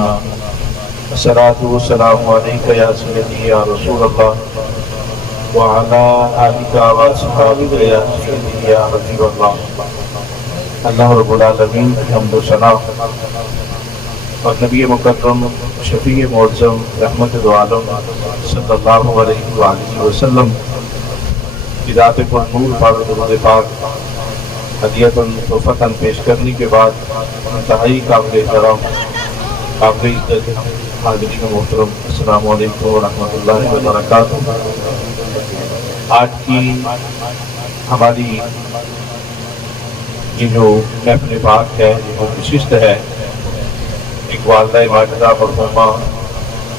الصلاة والسلام علیکہ یا سیدی یا رسول اللہ وعلا آلکہ واصحابکہ یا سیدی یا حبیب اللہ۔ اللہ رب العالمین کی حمد و ثنا اور نبی مکرم شفیع معظم رحمت دو عالم صلی اللہ علیہ وآلہ وسلم کی ذات پر نور فارغ درود پاک ہدیۃ تحفۃ پیش کرنے کے بعد انتہائی قابل احترام قابل عزت حاضرین محترم السلام علیکم ورحمۃ اللہ وبرکاتہ۔ آج کی ہماری یہ جو محفل پاک ہے جو نشست ہے ایک والدہ ماجدہ مرحومہ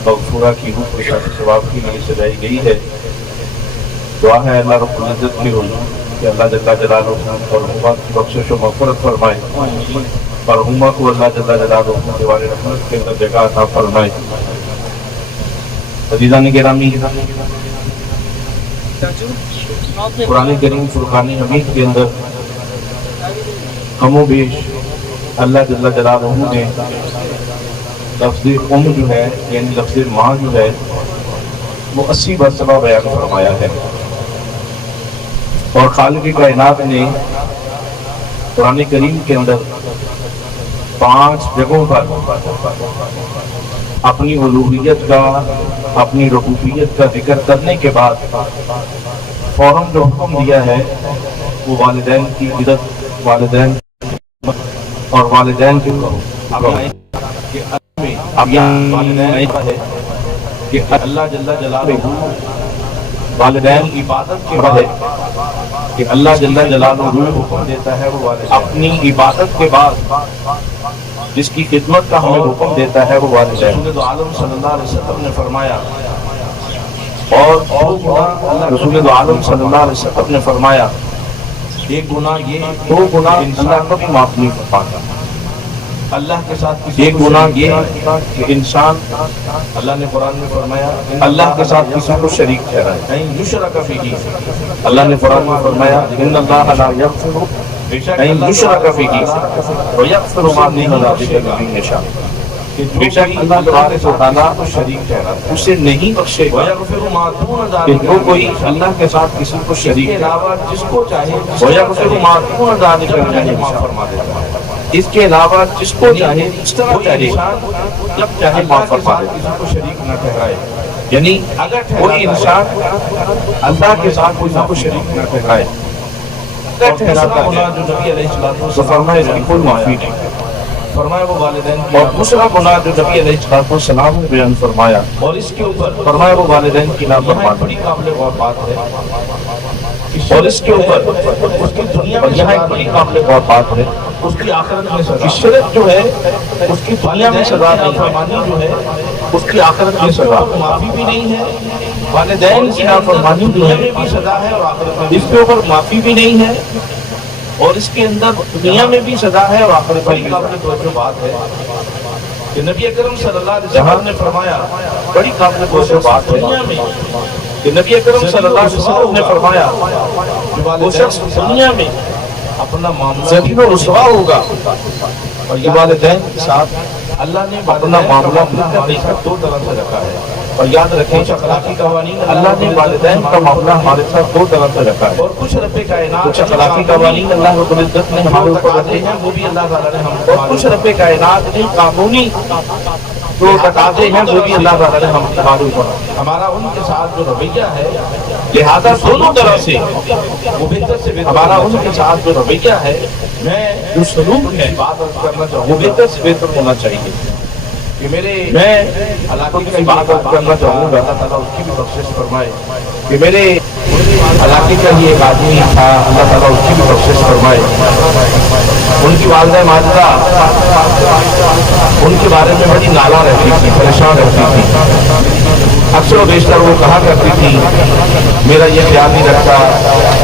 مغفورہ کی روح کے شرف ثواب کے لیے سجائی گئی ہے۔ دعا ہے اللہ رب العزت کی حضور کہ اللہ جل جلالہ مرحومہ کی بخشش و مغفرت فرمائے، مرحومہ کو اللہ جل جلالہ دیوار رحمت کے اندر جگہ عطا فرمائے۔ عزیزان گرامی، قرآن کریم فرقان حمید کے اندر کم و بیش اللہ جل جلالہ نے لفظ جو ہے یعنی لفظ ماں جو ہے وہ 80 مرتبہ بیان فرمایا ہے، اور خالق کائنات نے قرآن کریم کے اندر 5 جگہوں پر اپنی الوہیت کا اپنی ربوبیت کا ذکر کرنے کے بعد فوراً جو حکم دیا ہے وہ والدین کی عزت، والدین اور والدین کی اب یہاں ہے کہ اللہ جل جلالہ والدین کی عبادت کے بعد کہ اللہ جل جلالہ حکم دیتا ہے وہ والدین اپنی عبادت کے بعد جس کی خدمت کا ہمیں حکم دیتا ہے وہ والدین۔ رسول عالم صلی اللہ علیہ وسلم نے فرمایا اور رسول عالم صلی اللہ علیہ وسلم نے فرمایا ایک گناہ یہ، 2 گناہ اللہ کبھی معاف نہیں کر پاتا۔ اللہ کے ساتھ ایک گناہ یہ کہ انسان، اللہ نے قرآن میں فرمایا اللہ کے ساتھ کسی کو شریک ٹھہرائے، یشرک فیہ، اللہ نے قرآن میں فرمایا ان اللہ لا یغفر ان یشرک فیہ ویغفر ما دون ذلک لمن یشاء، بے شک اللہ تبارک و تعالیٰ کو شریک ٹھہراتا ہے، اسے نہیں بخشے گا کہ جو کوئی اللہ کے ساتھ کسی کو شریک علاوہ جس کو چاہے ویغفر ما دون ذلک لمن یشاء، فرما دیتا ہے اس کے علاوہ جس کو چاہے اس طرح چاہے جب چاہے معاف فرما دے، کسی کو شریک نہ ٹھہرائے۔ یعنی اگر کوئی انسان اللہ کے ساتھ کسی کو شریک نہ ٹھہرائے اگر ٹھہراتا ہے جو نبی علیہ السلام تو فرمایا اس کی کوئی معافی نہیں، فرمایا وہ والدین کی، اور دوسرا گناہ جو نبی علیہ السلام نے بیان فرمایا اور اس کے اوپر فرمایا وہ والدین کی نافرمانی، بڑی قابل غور بات ہے، اور اس کے اوپر اس کی دنیا میں یہاں ایک بڑی قابل غور بات ہے، اس کی آخرت میں سزا، شرک جو ہے اس کی دنیا میں سزا نہیں، فرمانی جو ہے اس کی آخرت میں سزا، معافی بھی نہیں ہے، والدین کی نافرمانی جو ہے بھی سزا ہے اور آخرت میں اس کے اوپر معافی بھی نہیں ہے، اور اس کے اندر دنیا میں بھی سزا ہے اور آخرت میں بھی قابل توجہ بات ہے کہ نبی اکرم صلی اللہ علیہ وسلم نے فرمایا، بڑی قابل توجہ بات ہے کہ نبی اکرم صلی اللہ علیہ وسلم نے فرمایا وہ شخص دنیا میں اپنا معاملہ ذلیل و رسوا ہوگا اور یہ والدین کے ساتھ اللہ نے اپنا معاملہ ہمارے ساتھ 2 طرح سے رکھا ہے، اور یاد رکھیں اخلاقی قوانین اللہ نے والدین کا معاملہ ہمارے ساتھ 2 طرح سے رکھا ہے، اور کچھ رب کائنات کچھ اخلاقی قوانین اللہ رب العزت نے ہمارے اوپر رکھے ہیں وہ بھی اللہ تعالیٰ نے ہم اور کچھ رب کائنات نے قانونی جو تقاضے ہیں وہ بھی اللہ تعالیٰ نے ہمارے اوپر، ہمارا ان کے ساتھ جو رویہ ہے لہذا دونوں طرح سے وہ بہتر سے بہتر، ہمارا ان کے ساتھ جو رویہ ہے میں جو سلوک ہے بات کرنا چاہوں وہ بہتر سے بہتر ہونا چاہیے کہ میں علاقے کی بات کرنا چاہوں گا، اللہ تعالیٰ اس کی بھی بخشش فرمائے کہ میرے علاقے کا یہ ایک آدمی تھا، اللہ تعالیٰ اس کی بھی بخشش فرمائے، ان کی والدہ ماجدہ ان کے بارے میں بڑی نالا رہتی تھی، پریشان رہتی تھی، اکثر و بیشتر وہ کہا کرتی تھی میرا یہ خیال نہیں رکھتا،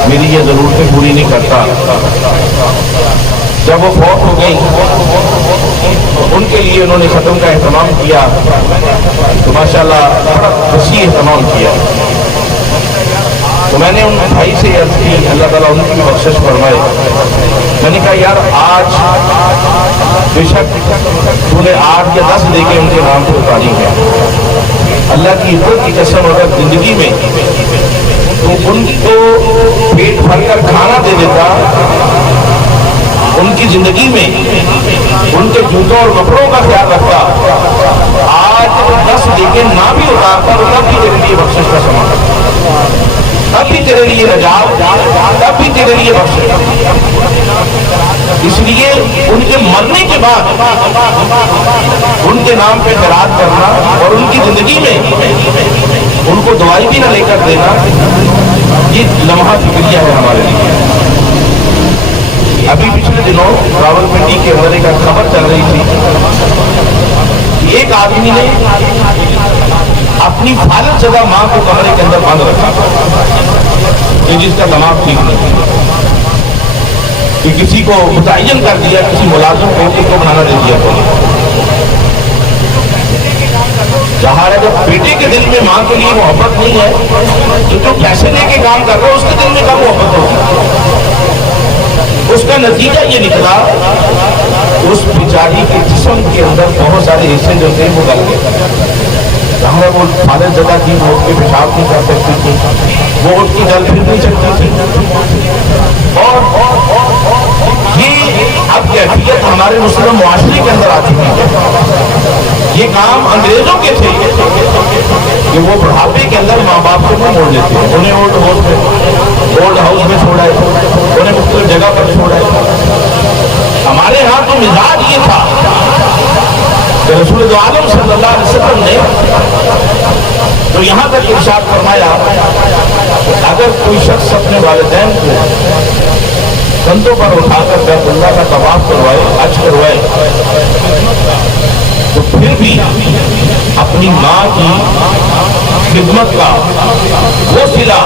میری یہ ضرورتیں پوری نہیں کرتا۔ جب وہ فوت ہو گئی ان کے لیے انہوں نے ختم کا اہتمام کیا تو ماشاءاللہ بڑا وسیع اہتمام کیا، تو میں نے ان بھائی سے عرض کی، اللہ تعالیٰ ان کی بخشش فرمائے، میں نے کہا یار آج بے شک تو نے 8 یا 10 لے کے ان کے نام پہ اتاری ہے، اللہ کی عزت کی قسم اگر زندگی میں تو ان کو پیٹ بھر کر کھانا دے دیتا، ان کی زندگی میں ان کے جوتوں اور کپڑوں کا خیال رکھتا، آج 10 لے کے نہ بھی اتارتا تو تب بھی تیرے لیے بخشش کا سامان، تب بھی تیرے لیے رجاؤ، تب بھی تیرے لیے بخشش۔ اس لیے ان کے مرنے کے بعد ان کے نام پہ خیرات کرنا اور ان کی زندگی میں ان کو دوائی بھی نہ لے کر دینا، یہ لمحہ فکریہ ہے ہمارے لیے۔ ابھی پچھلے دنوں راولپنڈی کے اندر ایک خبر چل رہی تھی کہ ایک آدمی نے اپنی فالج شدہ ماں کو کمرے کے اندر بند رکھا کہ جس کا دماغ ٹھیک نہیں، کہ کسی کو متعین کر دیا، کسی ملازم کو اس کو کھانا دے دیا۔ ظاہر ہے جب بیٹے کے دل میں ماں کے لیے محبت نہیں ہے تو جو پیسے لے کے کام کر رہا ہے اس کے دل میں کیا محبت ہوگی؟ اس کا نتیجہ یہ نکلا اس بیچاری کے جسم کے اندر بہت سارے حصے جو تھے وہ گل گئے۔ ہمیں وہ فالج زدہ تھی، وہ اٹھ کے پیشاب نہیں کر سکتی تھی، وہ اٹھ کے جل پھر نہیں سکتی تھی، اور یہ اب کیفیت ہمارے مسلم معاشرے کے اندر آ چکی ہے۔ یہ کام انگریزوں کے تھے کہ وہ بڑھاپے کے اندر ماں باپ کو نہ موڑ لیتے، انہیں اولڈ ہاؤس میں چھوڑا ہے، انہیں مختلف جگہ پر چھوڑا ہے۔ ہمارے ہاں تو مزاج یہ تھا کہ رسول عالم صلی اللہ علیہ وسلم نے تو یہاں تک ارشاد فرمایا اگر کوئی شخص اپنے والدین کو کندھوں پر اٹھا کر بیت اللہ کا طواف کروائے، حج کروائے، تو پھر بھی اپنی ماں کی خدمت کا وہ صلہ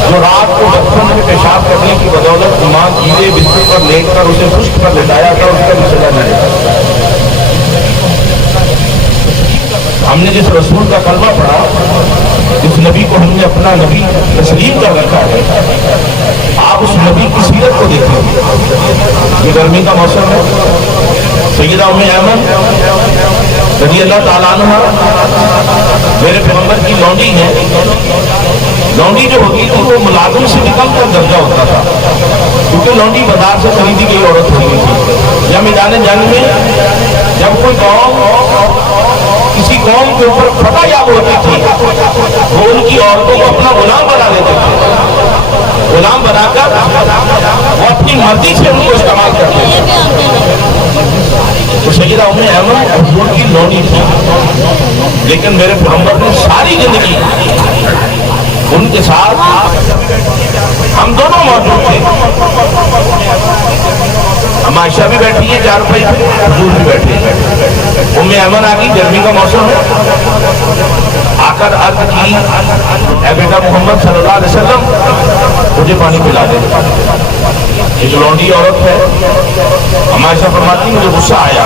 جو رات کو بچپن میں پیشاب کرنے کی بدولت ماں گیلے بستر پر لیٹ کر اسے خشک پر لٹایا تھا، اس کا بھی صلہ نہ لے۔ ہم نے جس رسول کا کلمہ پڑھا، جس نبی کو ہم نے اپنا نبی تسلیم کر رکھا ہے، آپ اس نبی کی سیرت کو دیکھیں۔ یہ گرمی کا موسم ہے، سیدہ ام ایمن رضی اللہ تعالیٰ عنہ میرے پیغمبر کی لونڈی ہے۔ لونڈی جو ہوتی تھی وہ ملازم سے نکل کر درجہ ہوتا تھا، کیونکہ لونڈی بازار سے خریدی گئی عورت ہوتی تھی۔ یا میدان جنگ میں جب کوئی قوم کسی قوم کے اوپر فتح یاب ہوتی تھی، وہ ان کی عورتوں کو اپنا غلام بنا لیتے تھے، غلام بنا کر وہ اپنی مرضی سے ان کو استعمال کرتے تھے۔ تو سیدہ ام ایمن حضور کی لونڈی تھی، لیکن میرے پیغمبر نے ساری زندگی ان کے ساتھ ہم دونوں موجود تھے۔ ہم عائشہ بھی بیٹھی ہے 4 روپے، حضور بھی بیٹھے ہیں۔ ام ایمن آ گئی، گرمی کا موسم ہے، آ کر عرض کی اے بیٹا محمد صلی اللہ علیہ وسلم مجھے پانی پلا دے۔ ایک لونڈی عورت ہے، ہم عائشہ فرماتی مجھے غصہ آیا،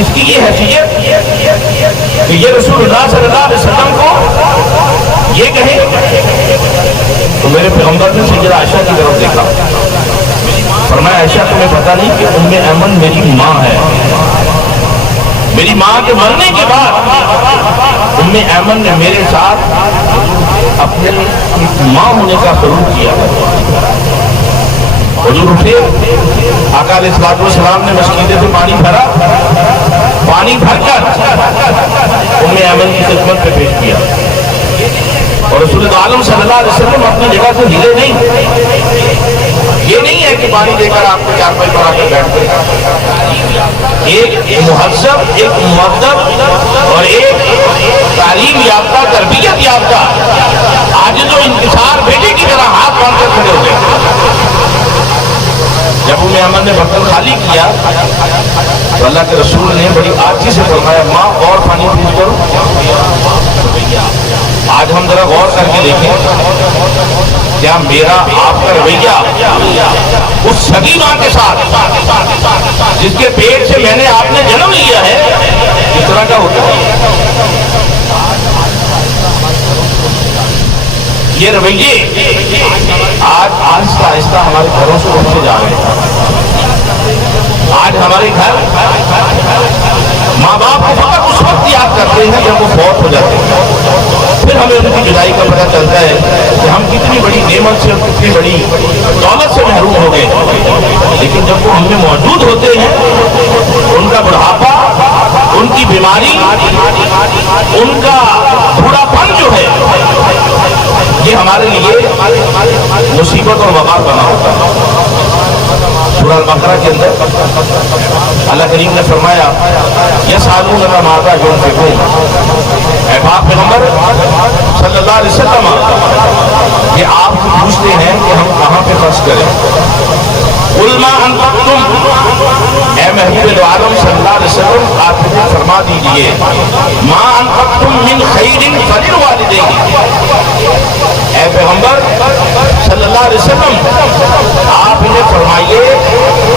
اس کی یہ حیثیت کہ یہ رسول اللہ صلی اللہ علیہ وسلم کو یہ کہے۔ تو میرے پیغمبر نے سیدہ عائشہ کی طرف دیکھا، فرمایا عائشہ تمہیں پتہ نہیں کہ ام ایمن میری ماں ہے، میری ماں کے مرنے کے بعد ام ایمن نے میرے ساتھ اپنے ماں ہونے کا سلوک کیا۔ حضور اٹھے، آقا علیہ الصلوۃ والسلام نے مسکینے سے پانی بھرا، پانی بھر کر ام ایمن کی خدمت پہ پیش کیا، اور رسول عالم صلی اللہ علیہ وسلم اپنی جگہ سے ہلے نہیں۔ یہ نہیں ہے کہ پانی دے کر آپ کو 4 روپے پر آ کے بیٹھ گئے۔ ایک مہذب، ایک مؤدب اور ایک تعلیم یافتہ، تربیت یافتہ آج جو انکسار بیٹے کی طرح ہاتھ باندھ کر کھڑے ہو گئے۔ جب ام ایمن نے برتن خالی کیا تو اللہ کے رسول نے بڑی عاجزی سے فرمایا ماں اور پانی پیش کرو۔ آج ہم ذرا غور کر کے دیکھیں، کیا میرا آپ کا رویہ اس سگی ماں کے ساتھ جس کے پیٹ سے میں نے آپ نے جنم لیا ہے اس طرح کا ہوتا ہے؟ یہ رویے آج آہستہ آہستہ ہمارے گھروں سے اٹھتے جا رہے ہیں۔ آج ہمارے گھر ماں باپ کو فقط اس وقت یاد کرتے ہیں جب وہ فوت ہو جاتے ہیں، پھر ہمیں ان کی جدائی کا پتہ چلتا ہے کہ ہم کتنی بڑی نعمت سے اور کتنی بڑی دولت سے محروم ہو گئے۔ لیکن جب وہ ہم میں موجود ہوتے ہیں، ان کا بڑھاپا، ان کی بیماری، ان کا بوڑھا پن جو ہے، یہ ہمارے لیے مصیبت اور وبال بنا ہوتا ہے۔ سورہ البقرہ کے اندر اللہ کریم نے فرمایا یسألونک ماذا ينفقون، اے پاک پیغمبر صلی اللہ علیہ وسلم یہ آپ سے پوچھتے ہیں کہ ہم کہاں پہ خرچ کریں۔ قل ما انفقتم، اے محبوب عالم صلی اللہ علیہ وسلم آپ مجھے فرما دیجئے ما انفقتم من خیر فللوالدین، اے پیغمبر صلی اللہ علیہ وسلم آپ انہیں فرمائیے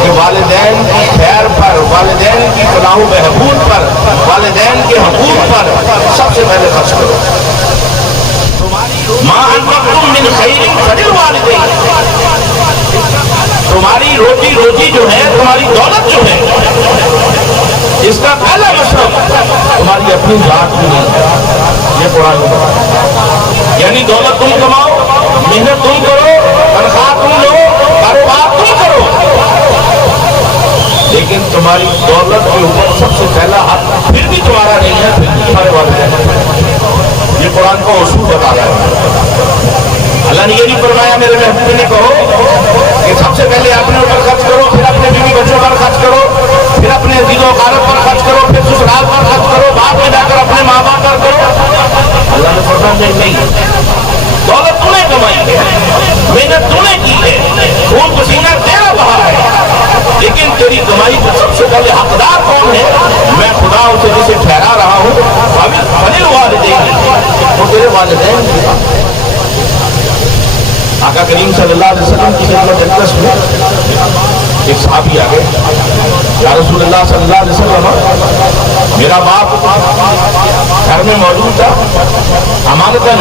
کہ والدین کی خیر پر، والدین کی فلاح و بہبود پر، والدین کے حقوق پر سب سے پہلے خرچ کرو۔ ما انفقتم من خیر فللوالدین، تمہاری روٹی روزی جو ہے، تمہاری دولت جو ہے، اس کا پہلا مطلب تمہاری اپنی ذات کی نہیں ہے۔ یہ قرآن ہے، یعنی دولت تم کماؤ، محنت تم کرو، تنخواہ تم لو، کاروبار تم کرو، لیکن تمہاری دولت کے اوپر سب سے پہلا حق پھر بھی تمہارا نہیں ہے، پھر بھی تمہارے والدین۔ یہ قرآن کا اصول بتا رہا ہے۔ اللہ نے یہ نہیں فرمایا میرے محبوب نے کہو کہ سب سے پہلے اپنے اوپر خرچ کرو، پھر اپنے بیوی بچوں پر خرچ کرو، پھر اپنے عزیز و اقارب پر خرچ کرو، پھر سسرال پر خرچ کرو، بعد میں جا کر اپنے ماں باپ پر کرو۔ اللہ نے فرمایا نہیں، دولت تو نے کمائی ہے، محنت تو نے کی ہے، خون پسینہ تیرا بہا ہے، لیکن تیری کمائی کا سب سے پہلے حقدار کون ہے؟ میں خدا اسے جسے ٹھہرا رہا ہوں، فللوالدین، وہ تیرے والدین کی بات ہے۔ آقا کریم صلی اللہ علیہ وسلم کی خدمت اقدس میں ایک صحابی آ گئے، یا رسول اللہ صلی اللہ علیہ وسلم میرا باپ گھر میں موجود تھا، امانتاً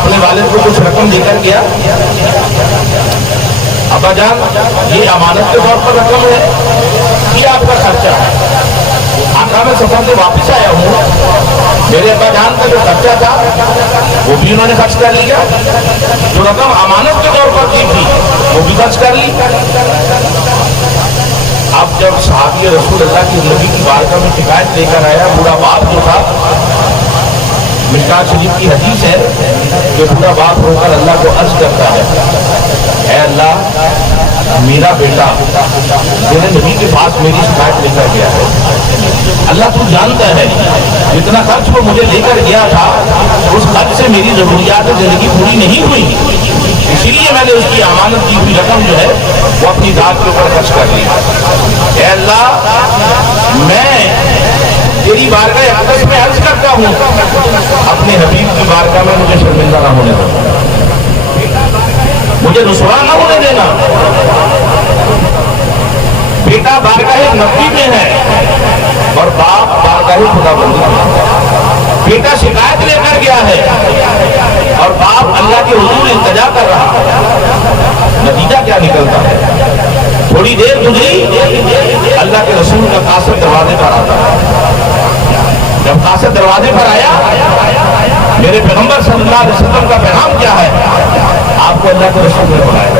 اپنے والد کو کچھ رقم دے کر گیا، ابا جان یہ امانت کے طور پر رقم ہے، یہ آپ کا خرچہ ہے۔ آقا میں سفر سے واپس آیا ہوں، میرے ابا جان کا جو خرچہ تھا وہ بھی انہوں نے خرچ کر لیا، جو رقم امانت کے طور پر دی تھی وہ بھی خرچ کر لی۔ اب جب صحابی رسول اللہ کی نبی کی بارگاہ میں شکایت لے کر آیا، بوڑھا باپ جو تھا، مشکات شریف کی حدیث ہے کہ بوڑھا باپ رو کر اللہ کو عرض کرتا ہے، اے اللہ میرا بیٹا میرے نبی کے پاس میری شکایت لے کر گیا ہے، اللہ تو جانتا ہے جتنا خرچ وہ مجھے لے کر گیا تھا اس خرچ سے میری ضروریات زندگی پوری نہیں ہوئی، اسی لیے میں نے اس کی امانت کی ہوئی رقم جو ہے وہ اپنی ذات کے اوپر خرچ کر لی۔ اے اللہ میں تیری بارگاہ اقدس میں عرض کرتا ہوں، اپنے حبیب کی بارگاہ میں مجھے شرمندہ نہ ہونے دو، مجھے رسوا نہ ہونے دینا۔ بیٹا بارگاہ نبی میں ہے اور باپ بارگاہ خدا بندی میں۔ بیٹا شکایت لے کر گیا ہے اور باپ اللہ کے حضور التجا کر رہا، نتیجہ کیا نکلتا ہے؟ تھوڑی دیر گزری، اللہ کے رسول کا قاصد دروازے پر آتا ہے۔ جب قاصد دروازے پر آیا، میرے پیغمبر صلی اللہ علیہ وسلم کا پیغام کیا ہے؟ آپ کو اللہ کے رسول نے بلایا۔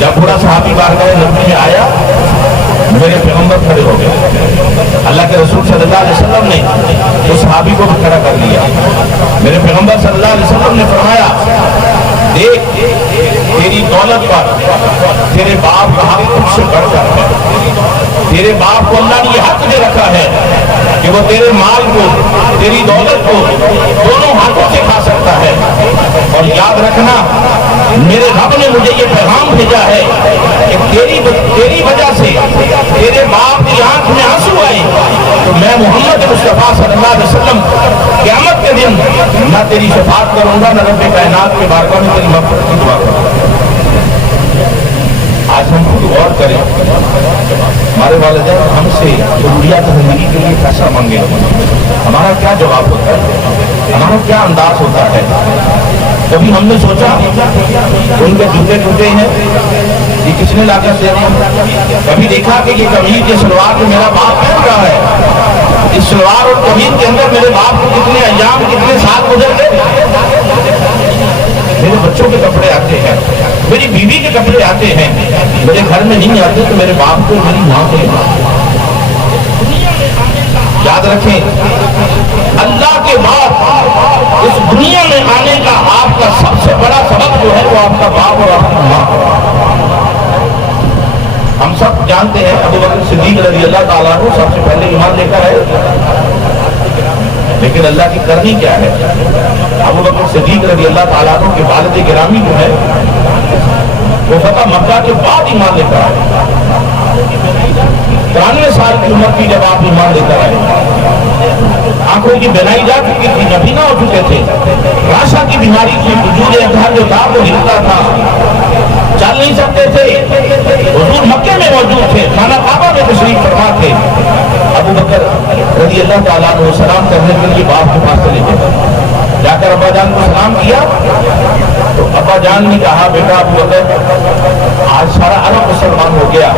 جب بوڑھا صحابی بارگاہ نبی میں آیا، میرے پیغمبر کھڑے ہو گئے، اللہ کے رسول صلی اللہ علیہ وسلم نے اس صحابی کو بھی کھڑا کر لیا۔ میرے پیغمبر صلی اللہ علیہ وسلم نے فرمایا، دیکھ تیری دولت پر تیرے باپ کا حق تجھ سے بڑھ کر ہے، تیرے باپ کو اللہ نے یہ حق دے رکھا ہے کہ وہ تیرے مال کو، تیری دولت کو دونوں ہاتھوں سے کھا سکتا ہے، اور یاد رکھنا میرے رب نے مجھے یہ پیغام بھیجا ہے کہ تیری وجہ سے تیرے باپ کی آنکھ میں آنسو آئے تو میں محمد مصطفیٰ صلی اللہ علیہ وسلم قیامت کے دن نہ تیری شفاعت کروں گا، نہ رب کائنات کے بارگاہ میں تیری مغفرت کی دعا کروں گا۔ آج ہم خود غور کریں، ہمارے والدین ہم سے ضروریات زندگی کے لیے پیسہ مانگے، ہمارا کیا جواب ہوتا ہے، ہمارا کیا انداز ہوتا ہے؟ کبھی ہم نے سوچا ان کے جوتے ٹوٹے ہیں یہ کس نے لا کر دیا؟ کبھی دیکھا کہ یہ قمیض یہ شلوار جو میرا باپ پہن رہا ہے، اس شلوار اور قمیض کے اندر میرے باپ کو کتنے ایام کتنے سال گزر گئے؟ میرے بچوں کے کپڑے آتے ہیں، میری بیوی کے کپڑے آتے ہیں، میرے گھر میں نہیں آتے تو میرے باپ کو میری ماں کو یاد رکھیں، اللہ کے بعد اس دنیا میں آنے کا آپ کا سب سے بڑا سبب جو ہے وہ آپ کا باپ اور آپ کی ماں۔ ہم سب جانتے ہیں ابو بکر صدیق رضی اللہ تعالیٰ عنہ سب سے پہلے ایمان لے کر آئے، لیکن اللہ کی کرنی کیا ہے، ابو بکر صدیق رضی اللہ تعالیٰ عنہ کے والد گرامی جو ہے وہ فتح مکہ کے بعد ایمان لے کر آئے، 93 سال کی عمر کی جب آپ ایمان لے کر آئے، آنکھوں کی بینائی جا چکی تھی، نبینا ہو چکے تھے، راشا کی بیماری تھی، وجود اظہار جو تھا وہ ہلتا تھا، چل نہیں سکتے تھے، حضور مکے میں موجود تھے، خانہ کعبہ میں تشریف فرما تھے، ابو بکر رضی اللہ تعالیٰ عنہ سلام کرنے کے لیے باپ کے پاس چلے گئے، جا کر ابا جان کو سلام کیا تو ابا جان نے کہا بیٹا ابو بکر آج سارا عرب مسلمان ہو گیا،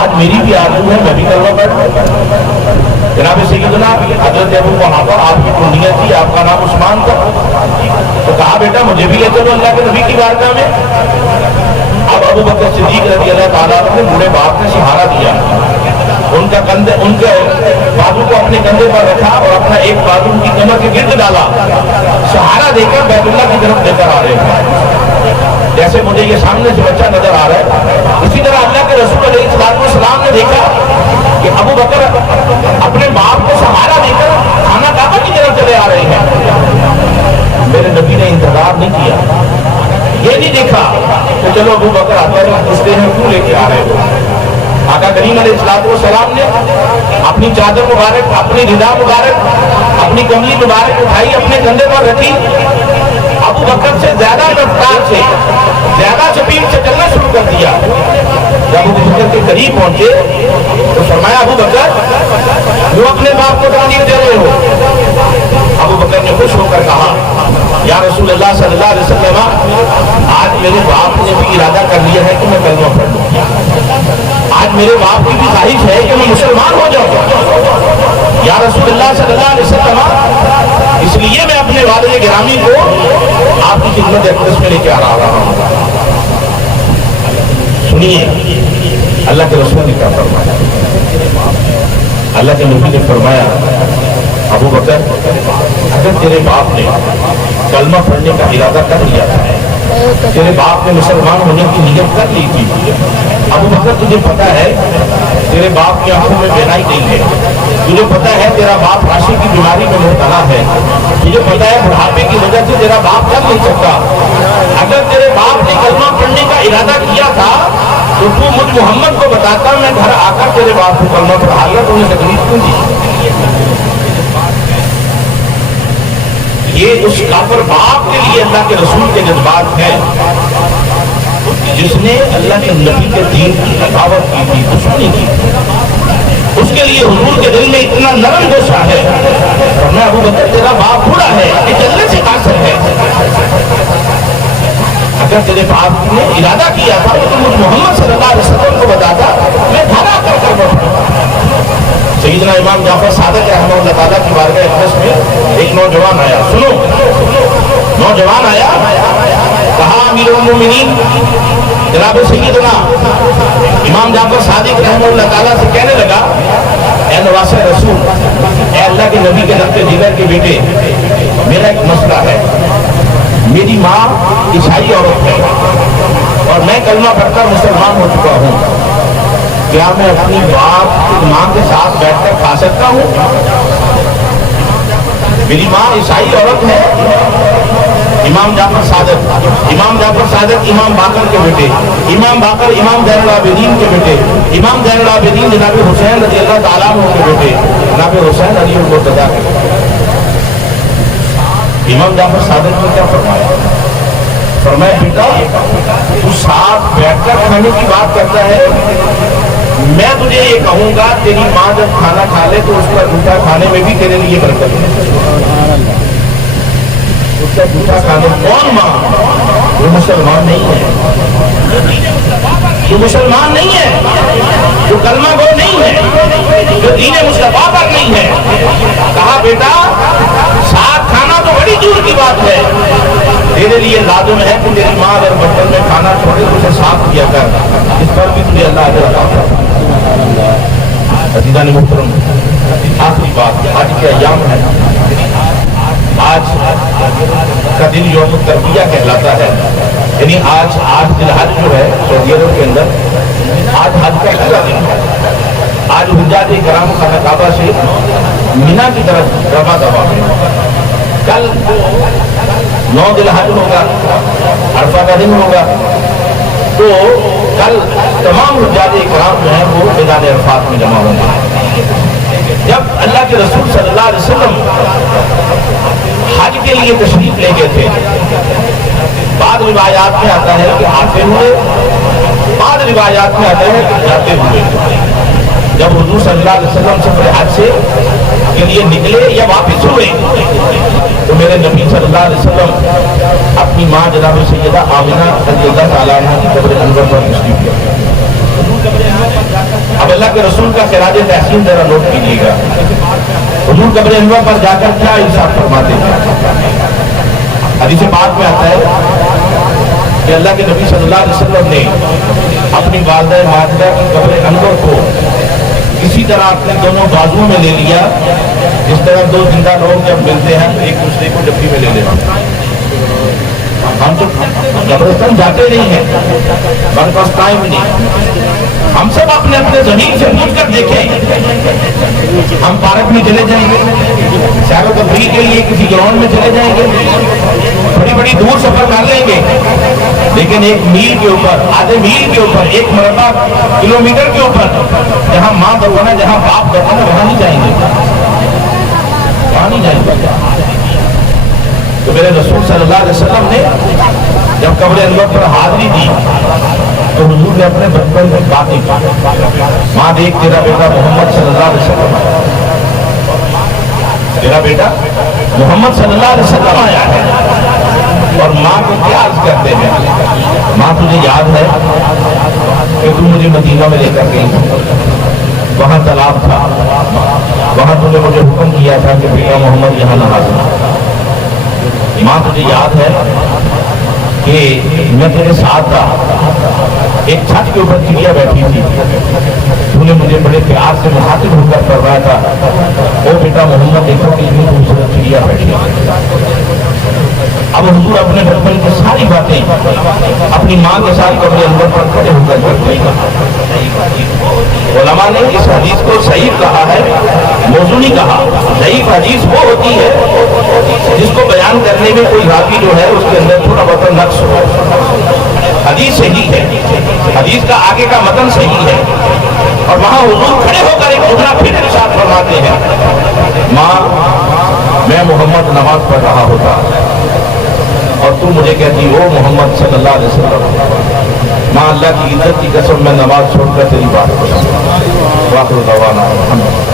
آج میری بھی آرزو ہے میں بھی کلمہ پڑھوں۔ جناب سیدنا حضرت ابو قحافہ آپ کی کنیت تھی، آپ کا نام عثمان تھا، تو کہا بیٹا مجھے بھی لے چلو اللہ کے نبی کی بارگاہ میں۔ اب ابو بکر صدیق رضی اللہ تعالیٰ عنہ نے بوڑھے باپ نے سہارا دیا، ان کے بازو کو اپنے کندھے پر رکھا اور اپنا ایک بازو ان کی کمر کے گرد ڈالا، سہارا دے کر بیت اللہ کی طرف لے کر آ رہے ہیں، جیسے مجھے یہ سامنے سے بچہ نظر آ رہا ہے۔ اسی طرح اللہ کے رسول علیہ السلام نے دیکھا کہ ابو بکر اپنے باپ کو سہارا دے کر خانہ کعبہ کی طرف چلے آ رہے ہیں، میرے نبی نے انتظار نہیں کیا، یہ نہیں دیکھا کہ چلو ابو بکر آتے ہیں پوچھتے ہیں کیوں لے کے آ رہے ہو۔ آقا کریم علیہ السلام نے اپنی چادر مبارک، اپنی رضا مبارک، اپنی کملی مبارک اٹھائی، اپنے کندھے پر رکھی، ابو بکر سے زیادہ رفتار سے زیادہ سپیڈ سے چلنا شروع کر دیا۔ جب ابو بکر کے قریب پہنچے تو فرمایا ابو بکر وہ اپنے باپ کو تعلیم دے رہے ہو؟ ابو بکر نے خوش ہو کر کہا یا رسول اللہ صلی اللہ علیہ وسلم آج میرے باپ نے بھی ارادہ کر لیا ہے کہ میں کلمہ پڑھ لوں، آج میرے باپ کی بھی خواہش ہے کہ میں مسلمان ہو جاؤں، یا رسول اللہ صلی اللہ علیہ وسلم اس لیے میں اپنے والد گرامی کو آپ کی خدمت اقدس میں لے کے آ رہا ہوں۔ سنیے اللہ کے رسول نے کیا فرمایا، اللہ کے نبی نے فرمایا ابو بکر اگر تیرے باپ نے کلمہ پڑھنے کا ارادہ کر لیا تھا، تیرے باپ نے مسلمان ہونے کی نیت کر لی تھی، ابو بکر تجھے پتا ہے تیرے باپ کی آنکھوں میں بینائی نہیں ہے، تجھے پتا ہے تیرا باپ راشی کی بیماری میں مبتلا ہے، تجھے پتا ہے بڑھاپے کی وجہ سے تیرا باپ چل نہیں سکتا، اگر تیرے باپ نے کلمہ پڑھنے کا ارادہ کیا تھا تو تو مجھ محمد کو بتاتا میں گھر آ کر تیرے باپ کو کلمہ پڑھا لیا، تو انہیں تکلیف کیوں دی؟ یہ اس کافر باپ کے لیے اللہ کے رسول کے جذبات ہیں جس نے اللہ کے نبی کے دین کی دعوت کی تھی، دشمنی کی، اس کے لیے حضور کے دل میں اتنا نرم گوشہ ہے۔ فرمایا ابو بکر تیرا باپ بوڑھا ہے، یہ جلنے سے قاصر ہے، اگر تیرے باپ نے ارادہ کیا تھا تو مجھ محمد صلی اللہ علیہ وسلم کو بتاتا میں دھڑا کر کر بڑھتا۔ سیدنا امام جعفر صادق رحمہ اللہ تعالیٰ کی بارگاہ اقدس میں ایک نوجوان آیا، سنو، نوجوان آیا، کہا امیر المومنین جناب سیدنا امام جعفر صادق رحمہ اللہ تعالیٰ سے کہنے لگا اے نواسہ رسول، اے اللہ کے نبی کے نقطۂ جگر کے بیٹے، میرا ایک مسئلہ ہے، میری ماں عیسائی عورت ہے اور میں کلمہ پڑھ کر مسلمان ہو چکا ہوں، کیا میں اپنی باپ کی ماں کے ساتھ بیٹھ کر کھا سکتا ہوں؟ میری ماں عیسائی عورت ہے، امام جعفر صادق امام باقر کے بیٹے، امام باقر امام زین العابدین کے بیٹے، امام زین العابدین جناب حسین رضی اللہ تعالیٰ عنہ کے بیٹے، جناب حسین علی المرتضیٰ کے بیٹے۔ امام جعفر صادق نے کیا فرمایا؟ فرمایا بیٹا تو ساتھ بیٹھ کر کھانے کی بات کرتا ہے، میں تجھے یہ کہوں گا تیری ماں جب کھانا کھا لے تو اس کا جھوٹا کھانے میں بھی تیرے لیے برکت ہے۔ اس سے پوچھا کون ماں؟ وہ مسلمان نہیں ہے، جو مسلمان نہیں ہے، جو کلمہ گو نہیں ہے، جو دین مصطفیٰ پر نہیں ہے. کہا بیٹا ساتھ کھانا تو بڑی دور کی بات ہے، تیرے لیے لازم ہے کہ تیری ماں اگر برتن میں کھانا چھوڑے تو اسے صاف کیا کر، اس پر بھی تجھے اللہ اجر عطا فرمائے. عزیزان محترم، آخری بات، آج کے ایام ہے، آج کا دن یوم التربیہ کہلاتا ہے. یعنی آج ذی الحج جو ہے سعودی عرب کے اندر، آج حج کا پہلا دن ہے. آج حجاج کرام خانہ کعبہ سے مینا کی طرف رواں دوا ہے. کل 9 ذی الحج ہوگا، عرفہ کا دن ہوگا. تو کل تمام حجاج کرام جو ہیں وہ میدان عرفات میں جمع ہوں گے. جب اللہ کے رسول صلی اللہ علیہ وسلم حج کے لیے تشریف لے گئے تھے، بعض روایات میں آتا ہے کہ آتے ہوئے، بعض روایات میں آتا ہے کہ جاتے ہوئے. جب حضور صلی اللہ علیہ وسلم سفر حج سے کے لیے نکلے یا واپس ہوئے تو میرے نبی صلی اللہ علیہ وسلم اپنی ماں جناب سیدہ آمنہ رضی اللہ تعالیٰ عنہ کی قبر انور پر تشریف لے. اب اللہ کے رسول کا خراج تحسین ذرا نوٹ کیجیے گا. حضور قبر انور پر جا کر کیا ارشاد فرماتے ہیں؟ حدیث پاک میں آتا ہے کہ اللہ کے نبی صلی اللہ علیہ وسلم نے اپنی والدہ ماجدہ کی قبر انور کو اسی طرح اپنے دونوں بازوؤں میں لے لیا جس طرح دو زندہ لوگ جب ملتے ہیں ایک دوسرے کو ڈبی میں لے لیتے ہیں. ہم تو قبرستان جاتے نہیں ہیں، ہمارے پاس ٹائم نہیں. ہم سب اپنے اپنے زمین سے پوچھ کر دیکھیں. ہم پارک میں چلے جائیں گے، سیر و تفریح کے لیے کسی گراؤنڈ میں چلے جائیں گے، بڑی بڑی دور سفر کر لیں گے، لیکن 1 میل کے اوپر، آدھے میل کے اوپر، 1 مربع کلومیٹر کے اوپر جہاں ماں دفن ہے، جہاں باپ دفن ہے، وہاں نہیں جائیں گے، وہاں نہیں جائیں گے. تو میرے رسول صلی اللہ علیہ وسلم نے جب قبر انور پر حاضری دی تو حضور نے اپنے بچپن میں باتیں کی. ماں دیکھ تیرا بیٹا محمد صلی اللہ علیہ وسلم، تیرا بیٹا محمد صلی اللہ علیہ وسلم آیا ہے. اور ماں کو کیا عرض کرتے ہیں؟ ماں تجھے یاد ہے کہ تم مجھے مدینہ میں لے کر گئی، وہاں تالاب تھا، وہاں تم نے مجھے حکم کیا تھا کہ بیٹا محمد یہاں نہا لو. ماں تجھے یاد ہے کہ میں تیرے ساتھ تھا، ایک چھت کے اوپر چڑیا بیٹھی تھی، تو نے مجھے بڑے پیار سے مخاطب ہو کر فرمایا تھا، او بیٹا محمد دیکھو کہ اتنی خوبصورت چڑیا بیٹھی ہے. اب حضور اپنے بچپن کی ساری باتیں اپنی ماں کے ساتھ قبر انور پر کھڑے ہو کر کرتے ہیں. علماء نے اس حدیث کو صحیح کہا ہے، موضوع نہیں کہا. ضعیف حدیث وہ ہوتی ہے جس کو بیان کرنے میں کوئی راوی جو ہے اس کے اندر تھوڑا بہت نقص ہو. حدیث صحیح ہے، حدیث کا آگے کا متن صحیح ہے، اور وہاں حضور کھڑے ہو کر ایک دوسرا پھر ارشاد فرماتے ہیں، ماں میں محمد نماز پڑھ رہا ہوتا اور تو مجھے کہتی ہو محمد صلی اللہ علیہ وسلم. ماں اللہ کی عزت کی قسم میں نماز چھوڑ کر تیری بات کروں. واخر دعوانا الحمدللہ.